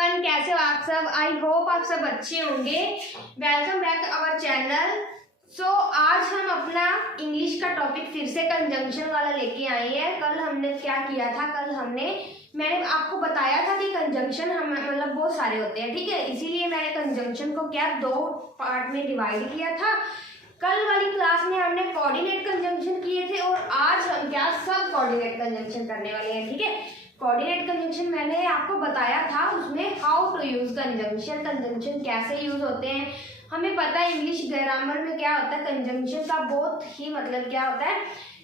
कैसे हो आप सब। आई होप आप सब अच्छे होंगे। Welcome back our channel. आज हम अपना इंग्लिश का टॉपिक फिर से कंजंक्शन वाला लेके आए हैं। कल हमने क्या किया था, मैंने आपको बताया था कि कंजंक्शन हम मतलब बहुत सारे होते हैं, ठीक है। इसीलिए मैंने कंजंक्शन को क्या दो पार्ट में डिवाइड किया था। कल वाली क्लास में हमने कोऑर्डिनेट कंजंक्शन किए थे और आज हम क्या सब कोऑर्डिनेट कंजंक्शन करने वाले हैं, ठीक है। कोऑर्डिनेट कंजंक्शन मैंने आपको बताया था, उसमें how to use conjunction, conjunction कैसे यूज होते हैं। हमें पता है इंग्लिश ग्रामर में क्या होता है, कंजंक्शन का बहुत ही मतलब क्या होता है,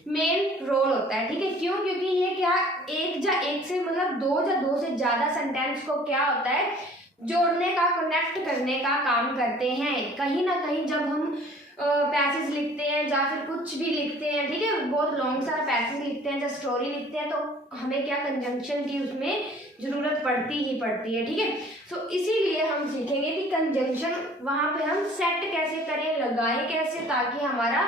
मेन रोल होता है, ठीक है। क्यों? क्योंकि ये क्या एक से मतलब दो से ज्यादा सेंटेंस को क्या होता है, जोड़ने का, कनेक्ट करने का काम करते हैं। कहीं ना कहीं जब हम पैसेज लिखते हैं या फिर कुछ भी लिखते हैं, ठीक है, बहुत लॉन्ग सारा पैसेज लिखते हैं या स्टोरी लिखते हैं, तो हमें क्या कंजंक्शन की उसमें जरूरत पड़ती ही पड़ती है, ठीक है। इसीलिए हम सीखेंगे कि कंजंक्शन वहां पे हम सेट कैसे करें, लगाएं कैसे, ताकि हमारा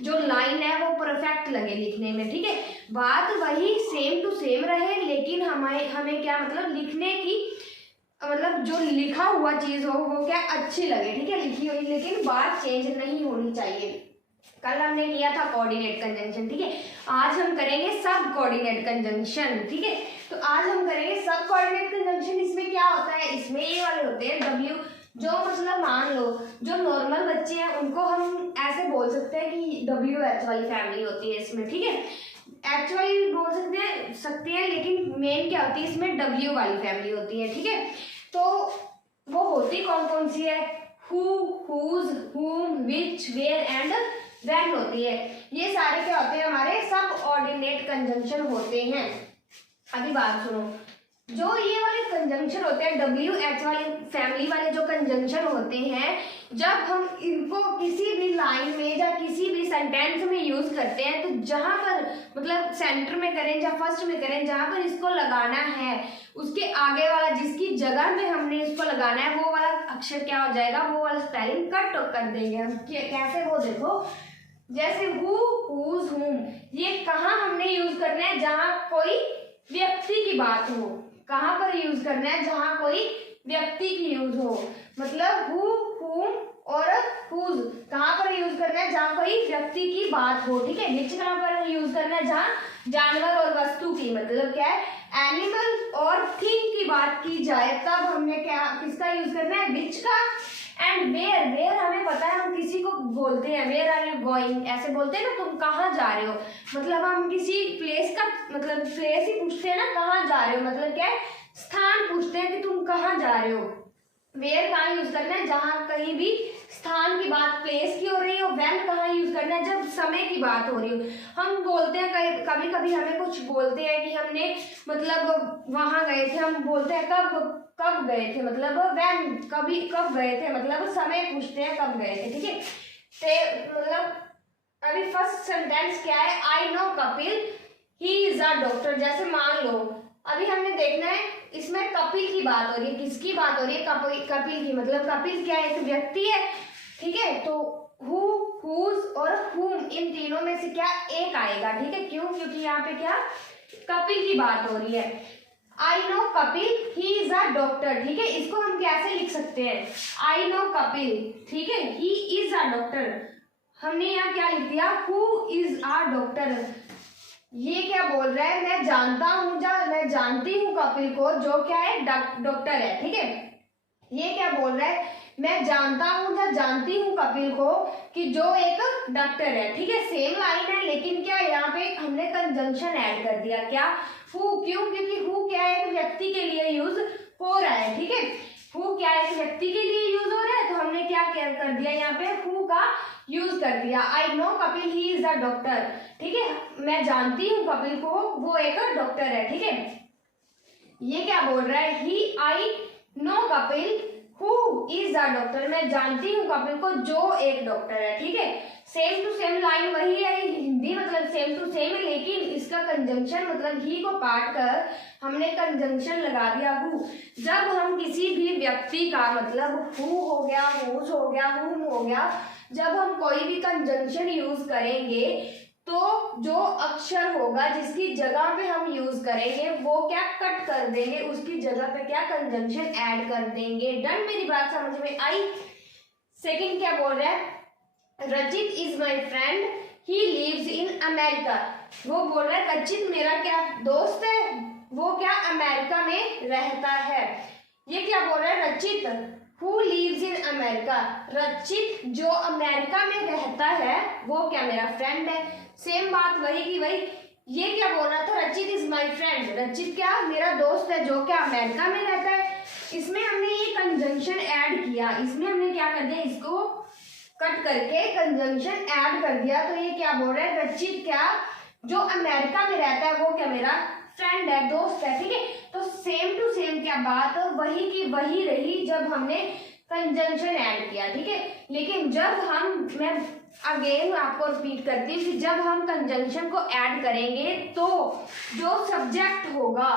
जो लाइन है वो परफेक्ट लगे लिखने में, ठीक है। बात वही सेम टू सेम रहे, लेकिन हमें क्या मतलब लिखने की मतलब जो लिखा हुआ चीज हो वो क्या अच्छी लगे, ठीक है, लिखी हुई, लेकिन बात चेंज नहीं होनी चाहिए। कल हमने किया था कोऑर्डिनेट कंजंक्शन, ठीक है। आज हम करेंगे सब कोऑर्डिनेट कंजंक्शन, ठीक है। तो आज हम करेंगे सब कोऑर्डिनेट कंजंक्शन। इसमें क्या होता है, इसमें ये वाले होते हैं डब्ल्यू, जो मतलब मान लो जो नॉर्मल बच्चे हैं उनको हम ऐसे बोल सकते हैं कि WH वाली फैमिली होती है इसमें, ठीक है। एक्चुअली बोल सकते हैं लेकिन मेन क्या होती है इसमें, W वाली फैमिली होती है, ठीक है। तो वो होती कौन कौन सी है, हु, हुज, हुम, विच, वेयर एंड व्हेन होती है। ये सारे क्या होते हैं, हमारे सब ऑर्डिनेट कंजंक्शन होते हैं। अभी बात सुनो, जो ये वाले कंजंक्शन होते हैं WH वाली फैमिली वाले जो कंजंक्शन होते हैं, जब हम इनको किसी भी लाइन में या किसी भी सेंटेंस में यूज करते हैं, तो जहां पर मतलब सेंटर में करें या फर्स्ट में करें, जहां पर इसको लगाना है उसके आगे वाला जिसकी जगह में हमने इसको लगाना है वो वाला अक्षर क्या हो जाएगा, वो वाला स्पेलिंग कट कर देंगे हम। कैसे, वो देखो, जैसे हु, हुज, हुम, ये कहाँ हमने यूज करना है, जहां कोई व्यक्ति की बात हो। कहाँ पर यूज करना है, जहां कोई व्यक्ति की यूज हो, मतलब हु, हुम और हुज कहाँ पर यूज करना है, जहां कोई व्यक्ति की बात हो, ठीक है। विच कहाँ पर यूज करना है, जहां जानवर और वस्तु की मतलब क्या है, एनिमल और थिंग की बात की जाए, तब हमने क्या किसका यूज करना है, विच का। एंड वेयर, वेयर हमें पता है, हम किसी को बोलते हैं वेयर आर यू गोइंग, ऐसे बोलते हैं ना, तुम कहाँ जा रहे हो, मतलब हम किसी प्लेस का मतलब प्लेस ही पूछते हैं ना, कहाँ जा रहे हो, मतलब क्या है, स्थान पूछते हैं कि तुम कहाँ जा रहे हो। वेयर कहाँ यूज करना है, जहां कहीं भी स्थान की बात, प्लेस की हो रही हो। व्हेन कहाँ यूज करना है, जब समय की बात हो रही हो। हम बोलते हैं कभी कभी हमें कुछ बोलते हैं कि हमने मतलब वहां गए थे, हम बोलते हैं कब गए थे, मतलब व्हेन, कब गए थे, मतलब समय पूछते हैं कब गए थे, ठीक है। मतलब अभी फर्स्ट सेंटेंस क्या है, I know Kapil he is a doctor. जैसे मान लो अभी हमने देखना है इसमें कपिल की बात हो रही है, किसकी बात हो रही है, कपिल की, मतलब कपिल क्या है, एक व्यक्ति है, ठीक है। तो हु, हुज और हुम, इन तीनों में से क्या एक आएगा, ठीक है। क्यों? क्योंकि यहाँ पे क्या कपिल की बात हो रही है। I know Kapil he is a doctor, ठीक है। इसको हम कैसे लिख सकते हैं, आई नो कपिल, ठीक है, ही इज अ डॉक्टर। हमने यहाँ क्या लिख दिया, हु इज अ डॉक्टर। ये क्या बोल रहा है, मैं जानता हूँ या मैं जानती हूँ कपिल को, जो क्या है डॉक्टर है, ठीक है। ये क्या बोल रहा है, मैं जानता हूँ या जानती हूँ कपिल को कि जो एक डॉक्टर है, ठीक है। सेम लाइन है, लेकिन क्या यहाँ पे हमने कंजंक्शन ऐड कर दिया, क्या, हु। क्यों? क्योंकि हु क्या है, एक व्यक्ति के लिए यूज हो रहा है, ठीक है। हु क्या है, एक व्यक्ति के लिए यूज हो रहा है, तो हमने क्या कर दिया यहाँ पे, हु का यूज कर दिया। आई know Kapil he is a doctor, ठीक है, मैं जानती हूँ कपिल को, वो एक डॉक्टर है, ठीक है। ये क्या बोल रहा है, he, I know Kapil who is a doctor, मैं जानती हूँ कपिल को जो एक डॉक्टर है, ठीक है। सेम टू सेम लाइन वही है, हिंदी मतलब सेम टू सेम है, लेकिन इसका कंजंक्शन मतलब ही को काट कर हमने कंजंक्शन लगा दिया हु। जब हम किसी भी व्यक्ति का मतलब हु हो गया, हुज हो गया, हुम हो गया, जब हम कोई भी कंजंक्शन यूज करेंगे तो जो अक्षर होगा जिसकी जगह पे हम यूज करेंगे वो क्या कट कर देंगे, उसकी जगह पे क्या कंजंक्शन ऐड कर देंगे। डन, मेरी बात समझ में आई। सेकंड क्या बोल रहा है, Rachit is my friend, he lives in America. वो बोल रहा है रचित मेरा क्या दोस्त है, वो क्या अमेरिका में रहता है। ये क्या बोल रहा है, रचित हु लिव्स इन अमेरिका, रचित जो अमेरिका में रहता है वो क्या मेरा फ्रेंड है। सेम बात वही की वही। ये क्या बोल रहा था, रचित इज माई फ्रेंड, रचित क्या मेरा दोस्त है जो क्या अमेरिका में रहता है। इसमें हमने ये कंजंक्शन ऐड किया, इसमें हमने क्या कर दिया, इसको कट करके कंजंक्शन ऐड कर दिया। तो ये क्या बोल रहा है, रचित क्या जो अमेरिका में रहता है वो क्या मेरा फ्रेंड है, दोस्त है। ठीक है, तो सेम टू सेम क्या बात वही की वही रही जब हमने कंजंक्शन ऐड किया। ठीक है, लेकिन जब हम, मैं अगेन आपको रिपीट करती हूँ कि जब हम कंजंक्शन को ऐड करेंगे तो जो सब्जेक्ट होगा,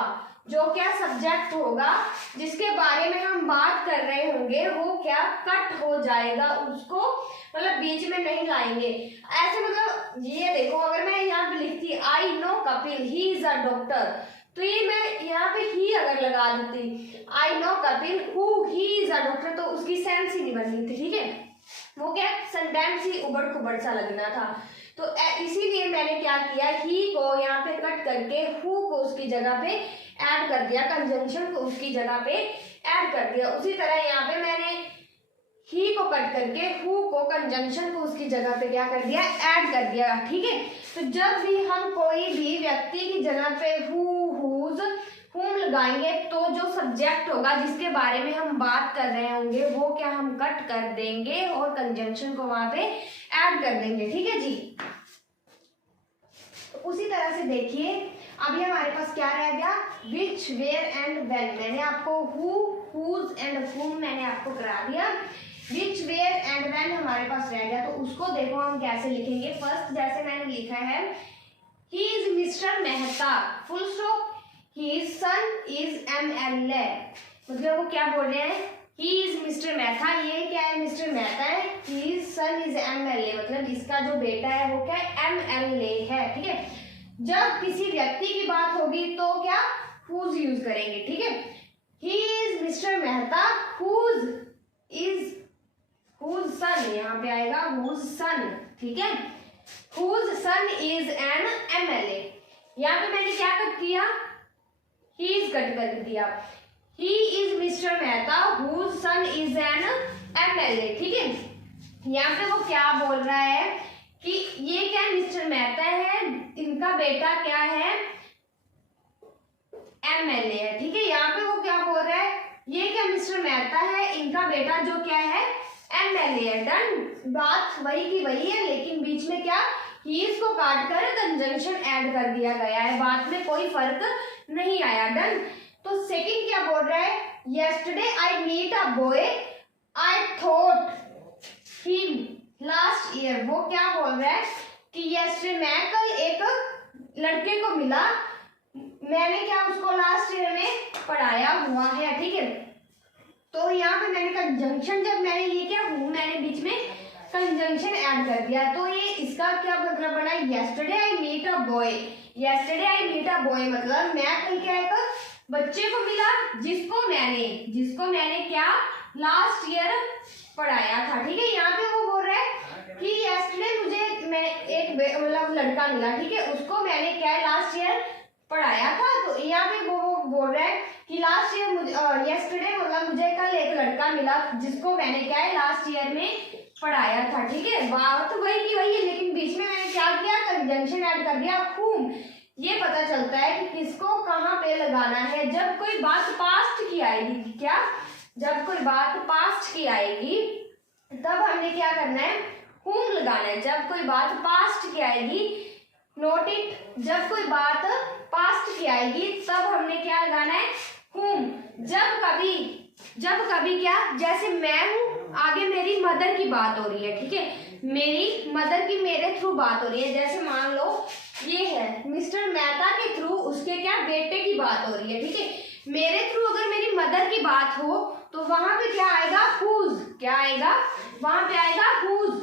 जो क्या सब्जेक्ट होगा जिसके बारे में हम बात कर रहे होंगे वो क्या कट हो जाएगा, उसको मतलब बीच में नहीं लाएंगे। ऐसे मतलब ये देखो, अगर मैं यहाँ पे लिखती आई know Kapil he is a doctor, तो ये मैं यहाँ पे ही अगर लगा देती आई know Kapil who he is a doctor, तो उसकी सेंस ही नहीं बननी थी। ठीक है, वो क्या सेंटेंस ही उबड़ खुबड़ सा लगना था। तो इसीलिए मैंने क्या किया, ही को यहाँ पे कट करके हु को उसकी जगह पे ऐड कर दिया, कंजंक्शन को उसकी जगह पे ऐड कर दिया। उसी तरह यहाँ पे मैंने ही को कट करके हु को कंजंक्शन को उसकी जगह पे क्या कर दिया, ऐड कर दिया। ठीक है, तो जब भी हम कोई भी व्यक्ति की जगह पे हु, हुज, हुम लगाएंगे तो जो सब्जेक्ट होगा जिसके बारे में हम बात कर रहे होंगे वो क्या हम कट कर देंगे और कंजंक्शन को वहां पे ऐड कर देंगे। ठीक है जी, तो उसी तरह से देखिए अभी हमारे पास क्या रह गया, विच, वेयर एंड व्हेन। मैंने आपको हु, हुज एंड हुम मैंने आपको करा दिया। विच, वेयर एंड व्हेन हमारे पास रह गया, तो उसको देखो हम कैसे लिखेंगे। फर्स्ट जैसे मैंने लिखा है, he is mister Mehta, full stop, his son is MLA, मतलब वो क्या बोल रहे हैं, he is Mr. मेहता, ये क्या है मिस्टर मेहता है, his son is MLA, मतलब इसका जो बेटा है वो क्या है, MLA है। ठीक है, जब किसी व्यक्ति की बात होगी तो क्या whose यूज करेंगे। ठीक है, he is Mr. Mehta whose son, यहाँ पे आएगा whose son। ठीक है, whose son is an MLA। यहाँ पे मैंने क्या कट किया, he is कट कर दिया, he is Mr. Mehta whose son is an MLA। ठीक है, यहाँ पे वो क्या बोल रहा है कि ये क्या मिस्टर मेहता है, इनका बेटा क्या है, MLA है। ठीक है, यहाँ पे वो क्या बोल रहा है, ये क्या मिस्टर मेहता है, इनका बेटा जो क्या है MLA है। डन, बात वही की वही है, लेकिन बीच में क्या हीज को काट कर कंजंक्शन ऐड कर दिया गया है, बात में कोई फर्क नहीं आया। डन, तो सेकंड क्या बोल रहा है, yesterday I meet a boy I thought him last year। वो क्या बोल रहा है कि yesterday मैं कल एक लड़के को मिला, मैंने क्या उसको लास्ट ईयर में पढ़ाया हुआ है। ठीक है, तो यहाँ पे मैंने कंजंक्शन, जब मैंने ये क्या हूँ मैंने बीच में कंजंक्शन ऐड कर दिया, तो ये इसका क्या मतलब बना, yesterday I meet a boy, yesterday I meet a boy मतलब मैं कल क्या एक बच्चे को मिला जिसको मैंने क्या लास्ट ईयर पढ़ाया था। ठीक है, यहाँ पे वो बोल रहा है कि yesterday मुझे मैं एक मतलब लड़का मिला, ठीक है, उसको मैंने क्या लास्ट ईयर पढ़ाया था। तो यहाँ पे वो बोल रहा है कि लास्ट ईयर मुझे yesterday मतलब मुझे कल एक लड़का मिला जिसको मैंने क्या है लास्ट ईयर में पढ़ाया था। ठीक है, बात तो वही की वही है, लेकिन बीच में मैंने क्या किया, कंजंक्शन ऐड कर दिया whom। ये पता चलता है कि किसको कहाँ पे लगाना है। जब कोई बात पास्ट की आएगी, क्या जब कोई बात पास्ट की आएगी तब हमने क्या करना है, whom लगाना है। जब कोई बात पास्ट की आएगी, नोट इट, जब कोई बात पास्ट की आएगी तब हमने क्या लगाना है, whom। जब कभी क्या, जैसे मैं हूं, आगे मेरी मदर की बात हो रही है, ठीक है, मेरी मदर की मेरे थ्रू बात हो रही है। जैसे मान लो ये है मिस्टर मेहता के थ्रू उसके क्या बेटे की बात हो रही है। ठीक है, मेरे थ्रू अगर मेरी मदर की बात हो तो वहां पे क्या आएगा, whose। क्या आएगा, वहां पे आएगा whose।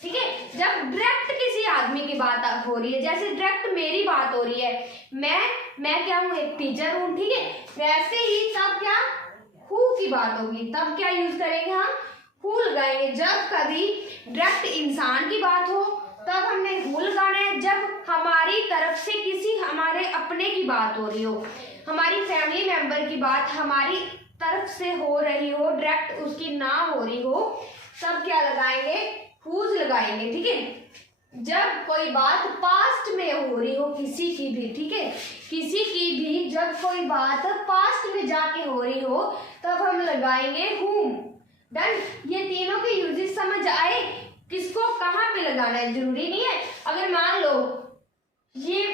ठीक है, जब डायरेक्ट किसी आदमी की बात हो रही है, जैसे डायरेक्ट मेरी बात हो रही है, मैं क्या हूँ, एक टीचर हूँ, ठीक है, वैसे ही तब क्या हु की बात होगी, तब क्या यूज करेंगे हम, हु लगाएंगे। जब कभी डायरेक्ट इंसान की बात हो तब हमने हु लगाना है। जब हमारी तरफ से किसी हमारे अपने की बात हो रही हो, हमारी फैमिली मेंबर की बात हमारी तरफ से हो रही हो, डायरेक्ट उसकी ना हो रही हो, तब क्या लगाएंगे, हुज लगाएंगे, ठीक है। जब कोई बात पास्ट में हो रही हो किसी की भी, ठीक है, किसी की भी जब कोई बात पास्ट में जाके हो रही हो तब हम लगाएंगे whom। डन। ये तीनों के यूजेस समझ आए, किसको कहाँ पे लगाना है जरूरी नहीं है। अगर मान लो ये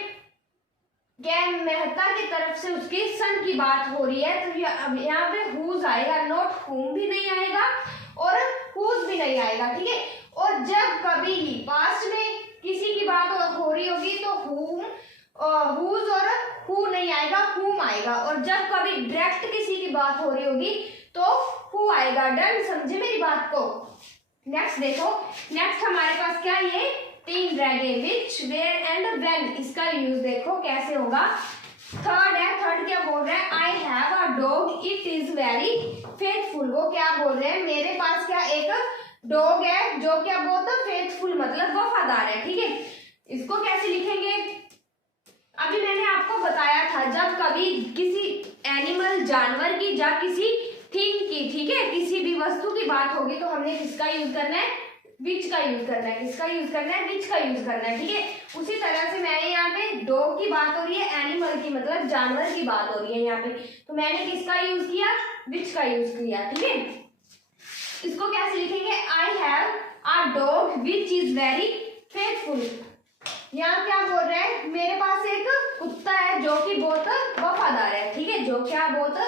क्या मेहता की तरफ से उसके सन की बात हो रही है तो यहाँ पे हुज आएगा, नॉट whom भी नहीं आएगा और हुज भी नहीं आएगा, ठीक है। और जब कभी पास्ट में किसी की बात हो रही होगी तो whom, हुज और हु नहीं आएगा, whom आएगा। और जब कभी डायरेक्ट किसी की बात हो रही होगी तो हु आएगा। डन, समझे मेरी बात को। नेक्स्ट देखो, नेक्स्ट हमारे पास क्या ये तीन रह गए, विच, वेयर एंड व्हेन। इसका यूज देखो कैसे होगा। थर्ड है, थर्ड क्या बोल रहे हैं, आई have a dog it is very faithful. वो क्या बोल रहे हैं, मेरे पास क्या एक डॉग है जो क्या बहुत फेथफुल मतलब वफादार है, ठीक है। इसको कैसे लिखेंगे, अभी मैंने आपको बताया था, जब कभी किसी एनिमल जानवर की या किसी थिंग की, ठीक है, किसी भी वस्तु की बात होगी तो हमने किसका यूज करना है, विच का यूज करना है। किसका यूज करना है, विच का यूज करना है, ठीक है। उसी तरह से मैंने यहाँ पे डॉग की बात हो रही है, एनिमल की मतलब जानवर की बात हो रही है यहाँ पे, तो मैंने किसका यूज किया, विच का यूज किया, ठीक है। इसको कैसे लिखेंगे, आई have a dog which is very faithful. यहाँ क्या बोल रहे हैं, मेरे पास एक कुत्ता है जो कि बहुत वफादार है, ठीक है, जो क्या बहुत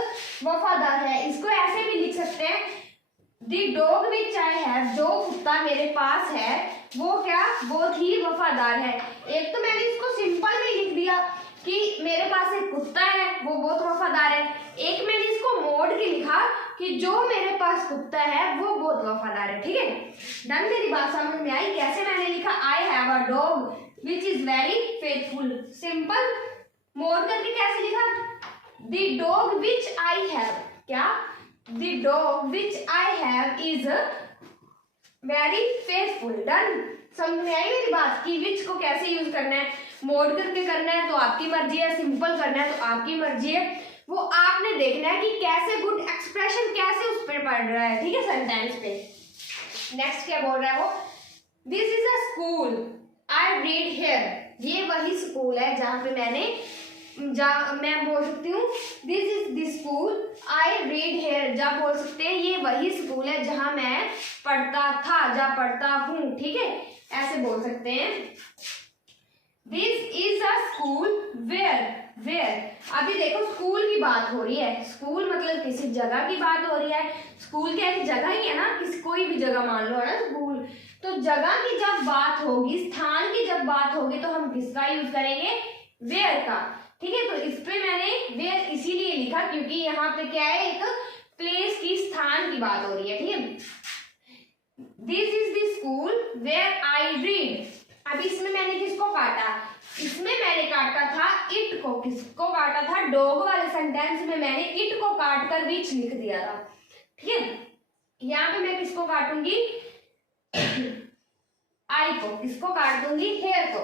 वफादार है। इसको ऐसे भी लिख सकते हैं, the dog which I have, जो कुत्ता मेरे पास है वो क्या बहुत ही वफादार है। एक तो मैंने इसको सिंपल भी लिख दिया कि मेरे पास एक कुत्ता है वो बहुत वफादार है, एक मैंने इसको मोड़ के लिखा कि जो मेरे पास कुत्ता है वो बहुत वफादार है, ठीक है। डन, मेरी बात समझ में आई कैसे मैंने लिखा, I have a dog which is very faithful. Simple मोड़ करके कैसे लिखा, the dog which I have, क्या, the dog which I have is very faithful. Done, समझ में आई मेरी बात कि विच को कैसे यूज करना है, मोड़ करके करना है तो आपकी मर्जी है, सिंपल करना है तो आपकी मर्जी है, वो आपने देखना है कि कैसे गुड एक्सप्रेशन कैसे उस पर पड़ रहा है, ठीक है, सेंटेंस पे। नेक्स्ट क्या बोल रहा है वो, this is a school I read here. ये वही स्कूल है जहाँ पे मैं बोल सकती हूँ this is the school I read here, जहाँ बोल सकते हैं ये वही स्कूल है जहाँ मैं पढ़ता था, जहाँ पढ़ता हूँ, ठीक है, ऐसे बोल सकते हैं। This is a school where, where अभी देखो स्कूल की बात हो रही है, स्कूल मतलब किसी जगह की बात हो रही है, स्कूल क्या एक जगह ही है ना, किसी कोई भी जगह मान लो है ना स्कूल, तो जगह की जब बात होगी, स्थान की जब बात होगी तो हम किसका यूज करेंगे, वेयर का, ठीक है। तो इस पे मैंने वेयर इसीलिए लिखा क्योंकि यहाँ पे क्या है, एक प्लेस की स्थान की बात हो रही है, ठीक है। This is the school where I read. अभी इसमें मैंने किसको काटा, इसमें मैंने काटा था इट को, किसको काटा था, डॉग वाले सेंटेंस में मैंने इट को काट कर विच लिख दिया था, ठीक है। यहाँ पे मैं किसको काटूंगी, आई को, किसको काट दूंगी, हेयर को।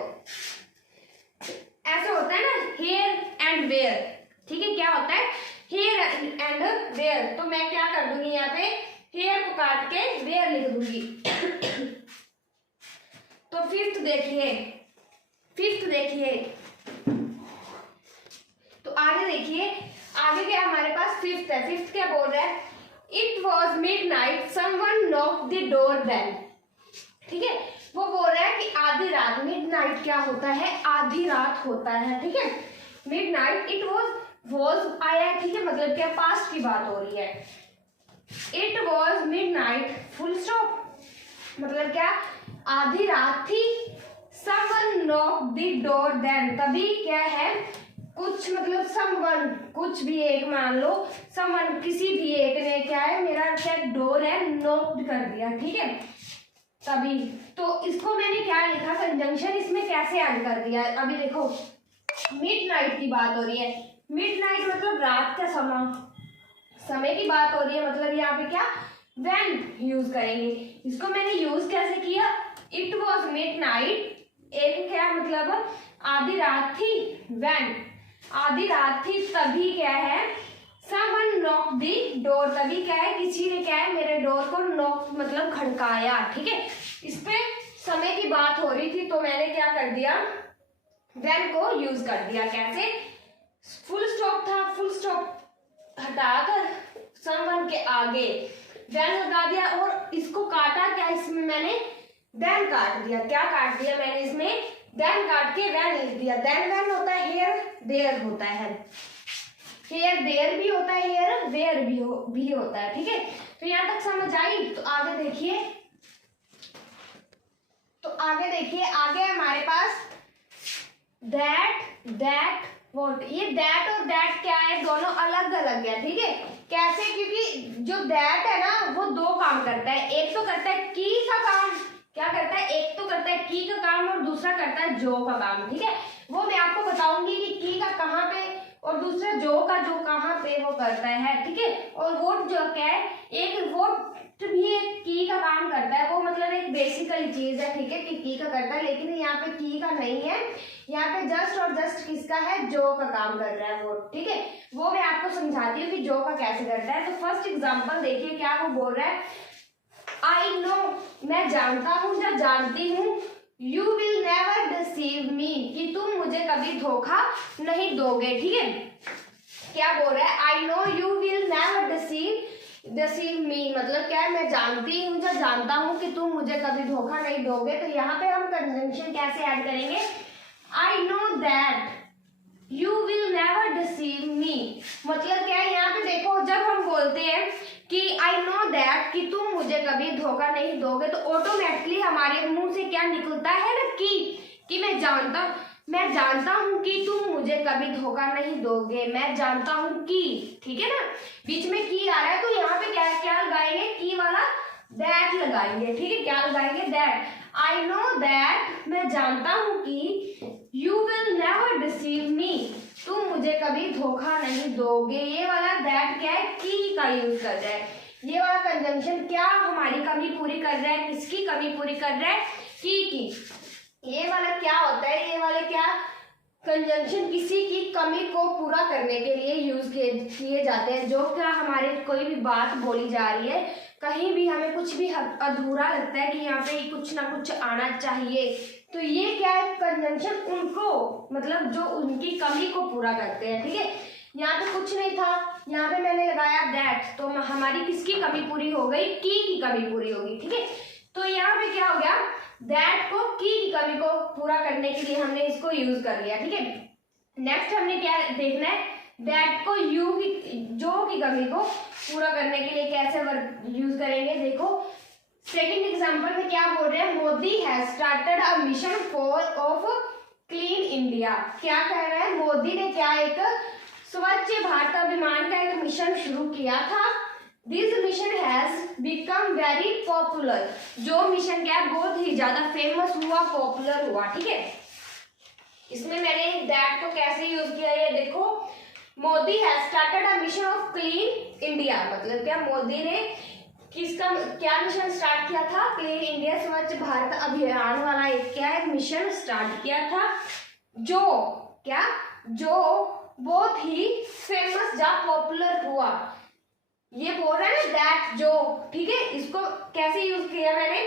ऐसे होता है ना, हेयर एंड वेयर, ठीक है, क्या होता है, हेयर एंड वेयर, तो मैं क्या कर दूंगी यहाँ पे, हेयर को काट के वेयर लिख दूंगी। तो फिफ्थ देखिए, तो आगे देखिए, आगे क्या हमारे पास फिफ्थ है, फिफ्थ क्या बोल रहा है, it was midnight someone knocked the door bell, ठीक है, वो बोल रहा है कि आधी रात, मिडनाइट क्या होता है, आधी रात होता है, ठीक है। मिडनाइट, इट वॉज आया है, ठीक है, मतलब क्या पास्ट की बात हो रही है। It was midnight full stop, मतलब क्या आधी रात थी। Someone knocked the door then, तभी क्या है, कुछ मतलब समवन, कुछ भी एक मान लो, समवन किसी भी एक ने क्या है, मेरा क्या डोर है नॉक्ड कर दिया, ठीक है। तभी। तो इसको मैंने क्या लिखा, कंजंक्शन इसमें कैसे ऐड कर दिया। अभी देखो मिडनाइट की बात हो रही है, मिडनाइट मतलब रात का समय की बात हो रही है, मतलब यहाँ पे क्या व्हेन यूज करेंगे। इसको मैंने यूज कैसे किया, इट वॉज मिडनाइट, एक क्या मतलब आधी रात थी, व्हेन आधी रात थी, तभी क्या है समवन नॉक दी डोर, तभी क्या है किसी ने क्या है मेरे डोर को नॉक मतलब खड़काया, ठीक है। इस पे समय की बात हो रही थी तो मैंने क्या कर दिया, व्हेन को यूज कर दिया। कैसे, फुल स्टॉप था, फुल स्टॉप हटाकर समवन के आगे व्हेन लगा दिया, और इसको काटा क्या, इसमें मैंने देन काट दिया। क्या काट दिया मैंने इसमें, देन काट के व्हेन लिख दिया। देन व्हेन होता है हियर देयर होता है, हियर देयर भी होता है, हियर वेयर भी होता है, ठीक है। तो यहाँ तक समझ आई। तो आगे देखिए, आगे हमारे पास दैट वॉट, ये दैट और दैट क्या है, दोनों अलग अलग है, ठीक है। कैसे, क्योंकि जो दैट है ना वो दो काम करता है, एक तो करता है की का काम, क्या करता है, एक तो करता है की का काम और दूसरा करता है जो का काम, ठीक है। वो मैं आपको बताऊंगी कि की का कहाँ पे और दूसरा जो का जो कहाँ पे वो करता है, ठीक है। और वोट जो क्या है, एक वोट भी एक की का काम करता है, वो मतलब एक बेसिकली चीज है, ठीक है, कि की का करता है, लेकिन यहाँ पे की का नहीं है, यहाँ पे जस्ट और जस्ट किसका है, जो का काम कर रहा है वोट, ठीक है। वो मैं आपको समझाती हूँ कि जो का कैसे करता है। तो फर्स्ट एग्जाम्पल देखिए क्या वो बोल रहा है, आई नो मैं जानता हूँ या जानती हूँ, यू विल नेवर डिसीव मी कि तुम मुझे कभी धोखा नहीं दोगे, ठीक है। क्या बोल रहा है, I know you will never deceive me, मतलब क्या है, मैं जानती हूँ या जानता हूँ कि तुम मुझे कभी धोखा नहीं दोगे। तो यहाँ पे हम कंजंक्शन कैसे ऐड करेंगे, I know that you will never deceive me, मतलब क्या है, यहाँ पे देखो जब हम बोलते हैं कि आई नो दैट कि तुम मुझे कभी धोखा नहीं दोगे, तो ऑटोमेटिकली हमारे मुंह से क्या निकलता है ना, कि मैं जानता हूँ कि तुम मुझे कभी धोखा नहीं दोगे, मैं जानता हूँ कि, ठीक है ना, बीच में की आ रहा है, तो यहाँ पे क्या लगाएंगे, की वाला दैट लगाएंगे, ठीक है। क्या लगाएंगे, दैट, आई नो दैट मैं जानता हूँ कि यू विल नेवर डिसीव मी तुम मुझे कभी धोखा नहीं दोगे, ये वाला दैट क्या है, की का यूज कर रहा है। ये वाला कंजंक्शन क्या हमारी कमी पूरी कर रहा है, किसकी कमी पूरी कर रहा है, की। ये वाला क्या होता है, ये वाले क्या कंजंक्शन किसी की कमी को पूरा करने के लिए यूज किए जाते हैं। जो क्या हमारे कोई भी बात बोली जा रही है, कहीं भी हमें कुछ भी अधूरा लगता है कि यहाँ पे कुछ ना कुछ आना चाहिए, तो ये क्या है कंजंक्शन उनको मतलब जो उनकी कमी को पूरा करते हैं, ठीक है। यहाँ पे कुछ नहीं था, यहाँ पे मैंने लगाया दैट, तो हमारी किसकी कमी पूरी हो गई, की कमी पूरी होगी, ठीक है। तो यहाँ पे क्या हो गया, दैट को की कमी को पूरा करने के लिए हमने इसको यूज कर लिया, ठीक है। नेक्स्ट हमने क्या देखना है, दैट को जो की कमी को पूरा करने के लिए कैसे यूज करेंगे। देखो सेकंड एग्जांपल में क्या बोल रहे हैं, Modi has started a mission of clean India. क्या कह रहा है, मोदी ने क्या एक स्वच्छ भारत अभियान का एक मिशन शुरू किया था। This mission has become very popular, जो मिशन क्या बहुत ही ज्यादा फेमस हुआ, पॉपुलर हुआ, ठीक है। इसमें मैंने दैट को कैसे यूज किया है, देखो Modi has started a mission of clean India, मतलब क्या मोदी ने किसका क्या मिशन स्टार्ट किया था, क्लीन इंडिया स्वच्छ भारत अभियान वाला एक क्या है मिशन स्टार्ट किया था, जो बहुत ही फेमस जा पॉपुलर हुआ। ये बोल रहा है ना दैट जो, ठीक है। इसको कैसे यूज किया मैंने,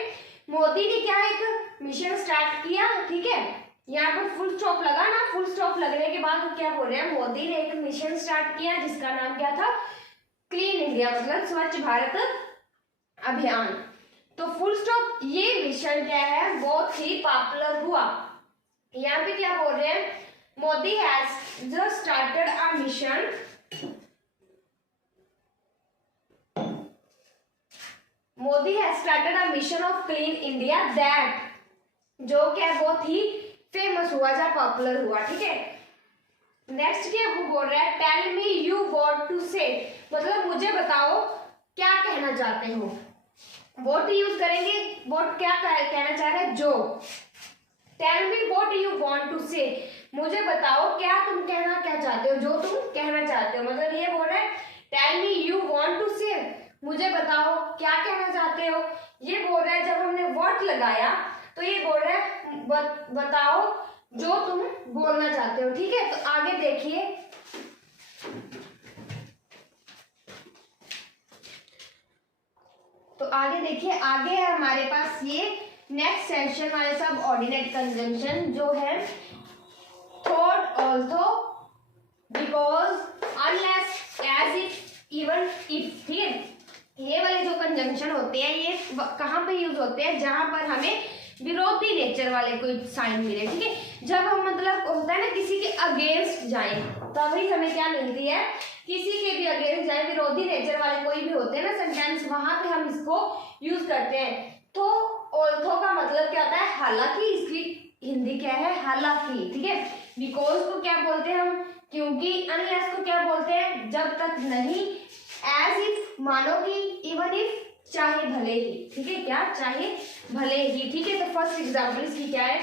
मोदी ने क्या एक मिशन स्टार्ट किया, ठीक है। यहाँ पर फुल स्टॉप लगा ना, फुल स्टॉप लगने के बाद क्या बोल रहे हैं, मोदी ने एक मिशन स्टार्ट किया जिसका नाम क्या था, क्लीन इंडिया, मतलब स्वच्छ भारत अभियान। तो फुल स्टॉप, ये मिशन क्या है बहुत ही पॉपुलर हुआ। यहाँ पे क्या बोल रहे हैं, Modi has just started a mission Modi has started a mission of clean India that, जो क्या बहुत ही फेमस हुआ या पॉपुलर हुआ, ठीक है। नेक्स्ट क्या वो बोल रहा है, tell me you what to say, मतलब मुझे बताओ क्या कहना चाहते हो। वॉट यूज करेंगे, वॉट क्या कहना चाह रहा है, जो। Tell me what you want to say, मुझे बताओ क्या तुम कहना क्या चाहते हो, जो तुम कहना चाहते हो। मतलब ये बोल रहा है tell me you want to say, मुझे बताओ क्या कहना चाहते हो। ये बोल रहा है जब हमने व्हाट लगाया तो ये बोल रहा है बताओ जो तुम बोलना चाहते हो। ठीक है, तो आगे देखिए, तो आगे देखिए, आगे है हमारे पास ये नेक्स्ट सेशन वाले सब ऑर्डिनेट कंजंक्शन जो है though, also, because, unless, as if, even if. ठीक है, ये वाले जो कंजंक्शन होते हैं ये कहाँ पे यूज होते हैं, जहां पर हमें विरोधी नेचर वाले कोई साइन मिले। ठीक है, जब हम मतलब होता है ना किसी के अगेंस्ट जाएं तभी हमें क्या मिलती है, किसी के भी अगेंस्ट जाए, विरोधी नेचर वाले कोई भी होते हैं ना सेंटेंस, वहां पे हम इसको यूज करते हैं। तो ऑल्थो का मतलब क्या होता है, हालांकि, इसकी हिंदी क्या है, हालांकि। ठीक है, बिकॉज को क्या बोलते हैं हम, क्योंकि। अनलेस को क्या बोलते हैं, जब तक नहीं। एज इफ, मानो कि। इवन इफ, चाहे भले ही। ठीक है, क्या, चाहे भले ही। ठीक है, तो फर्स्ट एग्जाम्पल इसकी क्या है,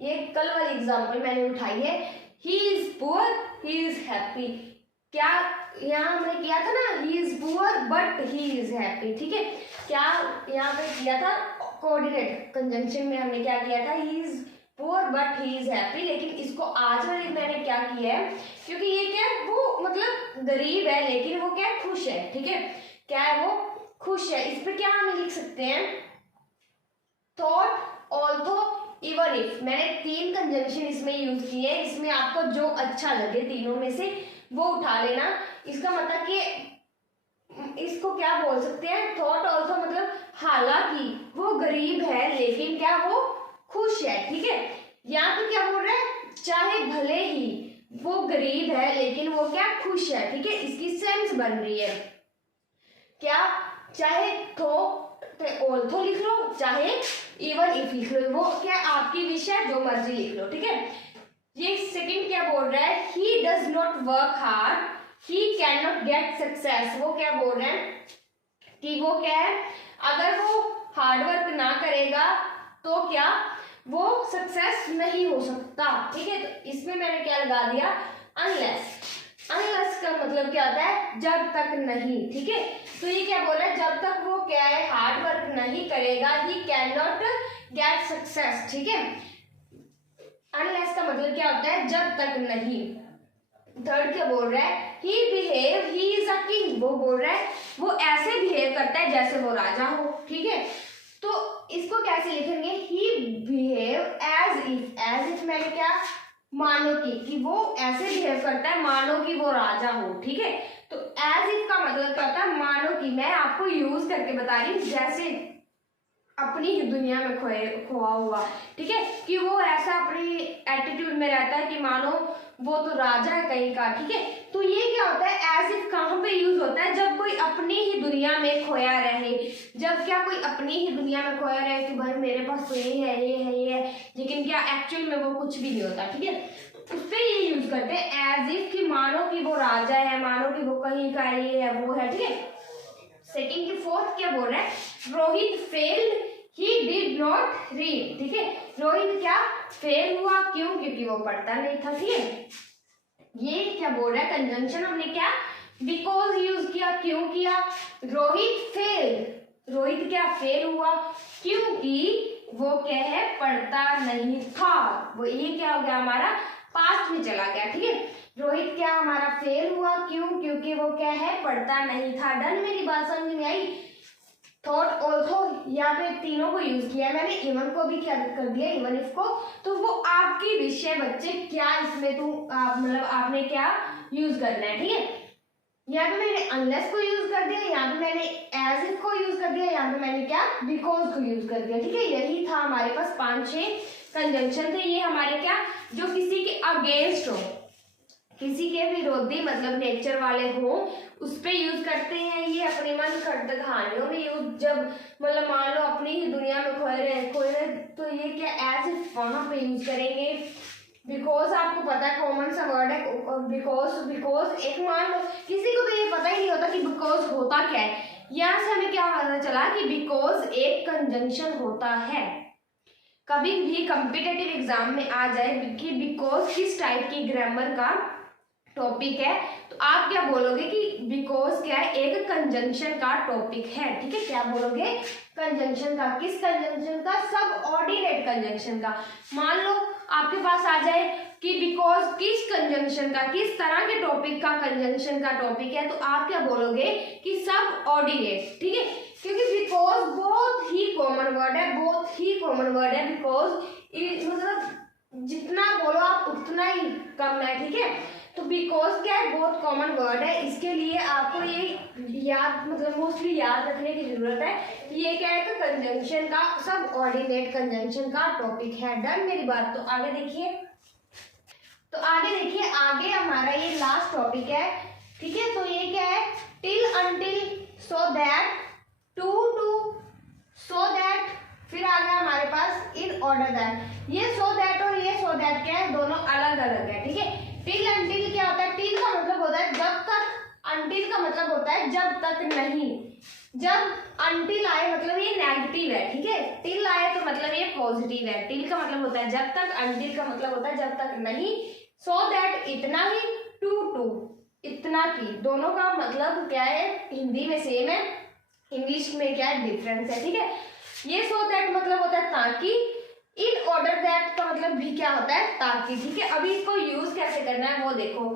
ये कल वाली एग्जाम्पल मैंने उठाई है, he is poor, he is happy. क्या यहाँ हमने किया था ना, he is poor but he is happy. ठीक है, क्या यहाँ पे किया था, कोऑर्डिनेट कंजंक्शन में हमने क्या किया था, he is poor but he is happy. लेकिन इसको आज वाले मैंने क्या किया है, क्योंकि ये क्या है, वो मतलब गरीब है लेकिन वो क्या है, खुश है। ठीक है, क्या है, वो खुश है। इस पे क्या हम लिख सकते हैं, थॉट, ऑल्थो, इवन इफ। मैंने 3 कंजंक्शन इसमें यूज किए हैं, इसमें आपको जो अच्छा लगे तीनों में से वो उठा लेना। इसका मतलब कि इसको क्या बोल सकते हैं, थॉट, ऑल्सो, मतलब हालांकि वो गरीब है लेकिन क्या, वो खुश है। ठीक है, यहाँ पे क्या बोल रहा है, चाहे भले ही वो गरीब है लेकिन वो क्या, खुश है। ठीक है, इसकी सेंस बन रही है क्या, चाहे ऑल्थो लिख लो, चाहे इवन इफ लिख लो, वो क्या आपकी विश है, जो मर्जी लिख लो। ठीक है, ये सेकंड क्या बोल रहा है, he does not work hard, he can not get success. वो क्या बोल रहे हैं कि वो क्या है, अगर वो हार्ड वर्क ना करेगा तो क्या, वो सक्सेस नहीं हो सकता। ठीक है, तो इसमें मैंने क्या लगा दिया, अनलेस। अनलेस का मतलब क्या होता है, जब तक नहीं। ठीक है, तो ये क्या बोल रहा है, जब तक वो क्या है, हार्ड वर्क नहीं करेगा, ही कैन नॉट गेट सक्सेस। ठीक है, अनलेस का मतलब क्या होता है, जब तक नहीं। थर्ड क्या बोल रहा है, he behave, he is a king. वो बोल रहा है वो ऐसे बिहेव करता है जैसे वो राजा हो। ठीक है, तो इसको कैसे लिखेंगे, he behave as if. As if मैंने क्या, मानो कि वो ऐसे बिहेव करता है मानो कि वो राजा हो। ठीक है, तो एज इफ का मतलब क्या होता है, मानो कि। मैं आपको यूज करके बता रही हूँ, जैसे अपनी ही दुनिया में खोआ हुआ। ठीक है, कि वो ऐसा अपनी एटीट्यूड में रहता है कि मानो वो तो राजा है कहीं का। ठीक है, तो ये क्या होता है, एज इफ कहाँ पे यूज होता है, जब कोई अपनी ही दुनिया में खोया रहे। जब क्या कोई अपनी ही दुनिया में खोया रहे कि भाई मेरे पास तो ये है, ये है, ये है, लेकिन क्या एक्चुअल में वो कुछ भी नहीं होता। ठीक है, उस पर ये यूज करते हैं एज इफ, कि मानो कि वो राजा है, मानो कि वो कहीं का ये है, वो है। ठीक है, सेकेंड की फोर्थ क्या बोल रहा है, Rohit failed, he did not read. ठीक है, रोहित क्या फेल हुआ, क्यों, क्योंकि वो पढ़ता नहीं था। ठीक है, ये क्या बोल रहा है, कंजंक्शन हमने क्या, बिकॉज यूज किया, क्यों किया, रोहित फेल। रोहित क्या फेल हुआ, क्योंकि वो क्या है, पढ़ता नहीं था। वो ये क्या हो गया, हमारा पास्ट में चला गया। ठीक है, रोहित क्या हमारा फेल हुआ, क्यों, क्योंकि वो क्या है, पढ़ता नहीं था। डन, मेरी बात समझ में आई। थॉट, ऑल्सो, यहाँ पे तीनों को यूज किया है मैंने, इवन को भी क्या कर दिया, इवन इफ को। तो वो आपकी विषय बच्चे, क्या इसमें मतलब आपने क्या यूज करना है। ठीक है, यहाँ पे मैंने अनलेस को यूज कर दिया, यहाँ पे मैंने एज इफ को यूज कर दिया, यहाँ पे मैंने क्या, बिकॉज को यूज कर दिया। ठीक है, यही था हमारे पास 5-6 कंजंक्शन थे। ये हमारे क्या, जो किसी के अगेंस्ट हो, किसी के विरोधी मतलब नेचर वाले हो, उस पे यूज करते हैं। ये अपनी मन घड़त कहानियों में यूज, जब मतलब मान लो अपनी ही दुनिया में खोए रहे, तो ये क्या एज इफ वहां पे यूज करेंगे। बिकॉज आपको पता है कॉमन सा वर्ड है बिकॉज। एक मान लो किसी को भी ये पता ही नहीं होता कि बिकॉज होता क्या है, यहाँ से हमें क्या पता चला कि बिकॉज एक कंजंक्शन होता है। कभी भी कॉम्पिटिटिव एग्जाम में आ जाए कि बिकॉज किस टाइप की ग्रामर का टॉपिक है, तो आप क्या बोलोगे कि बिकॉज क्या है, एक कंजंक्शन का टॉपिक है। ठीक है, क्या बोलोगे, कंजंक्शन का। किस कंजंक्शन का, सबऑर्डिनेट कंजंक्शन का। मान लो आपके पास आ जाए कि बिकॉज किस कंजंक्शन का, किस तरह के टॉपिक का कंजंक्शन का टॉपिक है, तो आप क्या बोलोगे कि सबऑर्डिनेट। ठीक है, क्योंकि बिकॉज बहुत ही कॉमन वर्ड है, बहुत ही कॉमन वर्ड है बिकॉज, मतलब जितना बोलो आप उतना ही कम है। ठीक है, तो बिकॉज क्या है, बहुत कॉमन वर्ड है, इसके लिए आपको ये याद, मतलब मोस्टली याद रखने की जरूरत है कि ये क्या है, कंजंक्शन का, सबऑर्डिनेट कंजंक्शन का टॉपिक है। डन मेरी बात। तो आगे देखिए, आगे हमारा ये लास्ट टॉपिक है। ठीक है, तो ये क्या है, till, until, so that, to, so that, फिर आ गया हमारे पास इन ऑर्डर दैट। ये सो दैट और ये सो दैट क्या है, दोनों अलग अलग है। ठीक है, टिल अनटिल क्या होता है, टिल का मतलब होता है जब तक, अनटिल का मतलब होता है जब तक नहीं। जब अनटिल आए मतलब ये नेगेटिव है। ठीक है, टिल आए तो मतलब ये पॉजिटिव है। टिल का मतलब होता है जब तक, अनटिल का मतलब होता है जब तक नहीं। सो दैट इतना ही, टू इतना की, दोनों का मतलब क्या है, हिंदी में सेम है, इंग्लिश में क्या है, डिफरेंस है। ठीक है, ये सो दैट मतलब होता है ताकि, इन ऑर्डर दैट का मतलब भी क्या होता है, ताकि। ठीक है, अभी इसको यूज कैसे करना है वो देखो।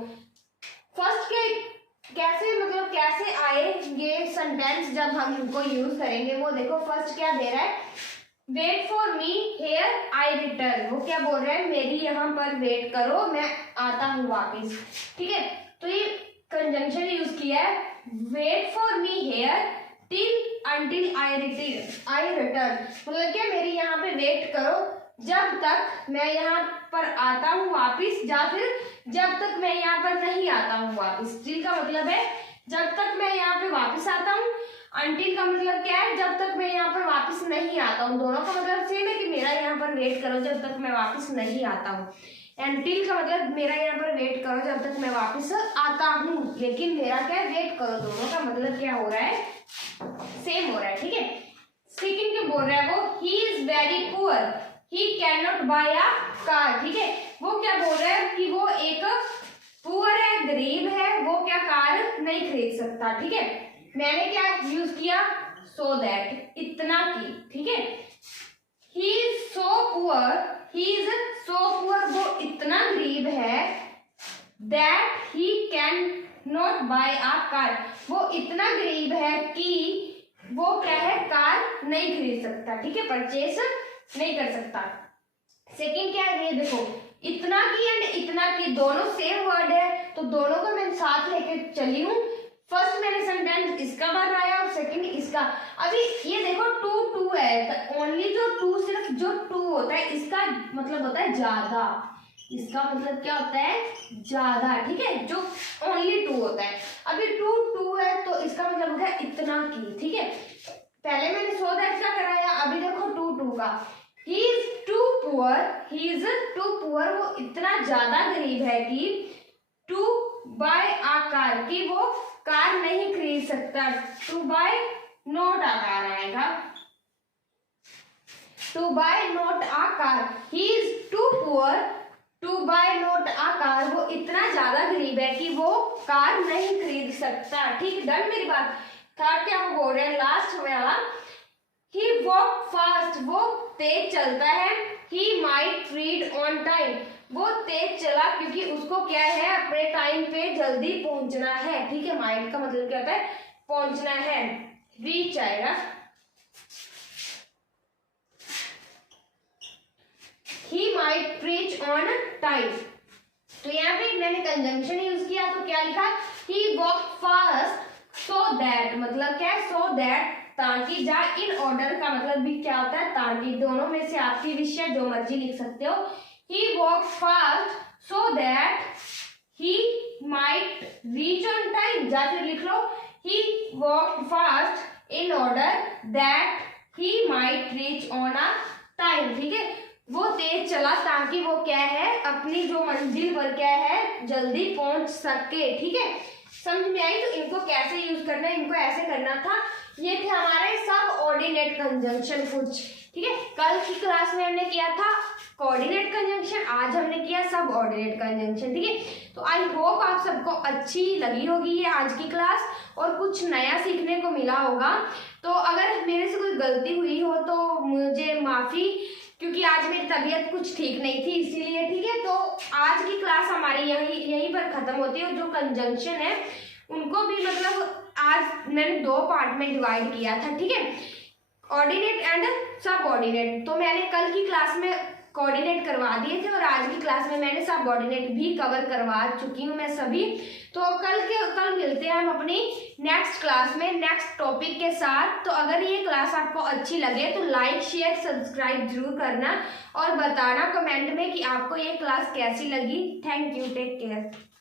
फर्स्ट के कैसे, मतलब कैसे आएंगे सेंटेंस जब हम इनको यूज करेंगे वो देखो। फर्स्ट क्या दे रहा है, wait for me here I return. वो क्या बोल रहा है, मेरी यहाँ पर वेट करो, मैं आता हूँ वापिस। ठीक है, तो ये कंजंक्शन यूज किया है, wait for me here till until I return. मतलब क्या, मेरी यहाँ पे वेट करो जब तक मैं यहाँ पर आता हूँ वापिस, या फिर जब तक मैं यहाँ पर नहीं आता हूँ वापिस। टिल का मतलब है जब तक मैं यहाँ पे वापिस आता हूँ, अनटिल का मतलब क्या है, जब तक मैं यहाँ पर वापिस नहीं आता हूँ। दोनों का मतलब सेम है कि मेरा यहाँ पर वेट करो जब तक मैं वापिस नहीं आता हूँ। एंटिल का मतलब मेरा यहाँ पर वेट करो जब तक मैं वापिस आता हूँ, लेकिन मेरा क्या है, वेट करो। दोनों का मतलब क्या हो रहा है, सेम हो रहा है। ठीक है, सेकंड क्या बोल रहा है वो, he is very poor he can not buy a car. ठीक है, वो क्या बोल रहा है कि वो एक पुअर है, गरीब है, वो क्या कार नहीं खरीद सकता। ठीक है, मैंने क्या यूज किया, सो दैट, इतना की। ठीक है, he is so poor, he is so poor, वो इतना गरीब है, that he can not buy a car, वो इतना गरीब है कि वो क्या है, कार नहीं खरीद सकता। ठीक है, परचेस नहीं कर सकता। सेकंड क्या है, ये देखो, इतना की एंड इतना की दोनों सेम वर्ड है, तो दोनों को मैं साथ लेके चली हूँ। फर्स्ट मैंने सेंटेंस इसका बनाया और सेकंड इसका। अभी ये देखो, टू है, ओनली जो टू, सिर्फ जो टू होता है इसका मतलब होता है ज्यादा। इसका मतलब क्या होता है, ज्यादा। ठीक है, जो ओनली टू होता है। अभी टू है तो इसका मतलब होता है इतना की। ठीक है, पहले मैंने सो दैट का कराया, अभी देखो टू का। He is too poor, he is too poor, वो इतना ज्यादा गरीब है कि टू बाय आ कार, कि वो कार नहीं खरीद सकता। To buy not a car आएगा, to buy not a car. He is too poor to buy not a car, वो इतना ज्यादा गरीब है कि वो कार नहीं खरीद सकता। ठीक, डन मेरी बात। थर्ड क्या बोल रहे हैं, लास्ट वाला, ही वॉक फास्ट, वो तेज चलता है। He might read on time, वो तेज चला क्योंकि उसको क्या है, अपने टाइम पे जल्दी पहुंचना है। ठीक है, माइट का मतलब क्या होता है, पहुंचना है, रीच आएगा। He might reach on time। तो यहाँ पे मैंने कंजंक्शन यूज किया, तो क्या लिखा, he walked fast so that, मतलब क्या है, so that, ताकि। जा इन ऑर्डर का मतलब भी क्या होता है, ताकि। दोनों में से आपकी विषय जो मर्जी लिख सकते हो। he walked fast so that he might reach on time, या फिर लिख लो he walked fast in order that he might reach on a time। ठीक है, वो तेज चला ताकि वो क्या है, अपनी जो मंजिल पर क्या है, जल्दी पहुंच सके। ठीक है, समझ में आई। तो इनको कैसे यूज करना है, इनको ऐसे करना था। ये थे हमारे सब ऑर्डिनेट कंजंक्शन कुछ, ठीक है। कल की क्लास में हमने किया था कोऑर्डिनेट कंजंक्शन, आज हमने किया सब ऑर्डिनेट कंजंक्शन, ठीक है। तो आई होप आप सबको अच्छी लगी होगी ये आज की क्लास और कुछ नया सीखने को मिला होगा। तो अगर मेरे से कोई गलती हुई हो तो मुझे माफ़ी, क्योंकि आज मेरी तबीयत कुछ ठीक नहीं थी इसीलिए, ठीक है। तो आज की क्लास हमारी यहीं पर ख़त्म होती है। जो कंजंक्शन है उनको भी मतलब आज मैंने 2 पार्ट में डिवाइड किया था, ठीक है, ऑर्डिनेट एंड सब ऑर्डिनेट। तो मैंने कल की क्लास में कोऑर्डिनेट करवा दिए थे और आज की क्लास में मैंने सब ऑर्डिनेट भी कवर करवा चुकी हूँ मैं सभी। तो कल मिलते हैं हम अपनी नेक्स्ट क्लास में नेक्स्ट टॉपिक के साथ। तो अगर ये क्लास आपको अच्छी लगे तो लाइक शेयर सब्सक्राइब जरूर करना और बताना कमेंट में कि आपको ये क्लास कैसी लगी। Thank you, take care.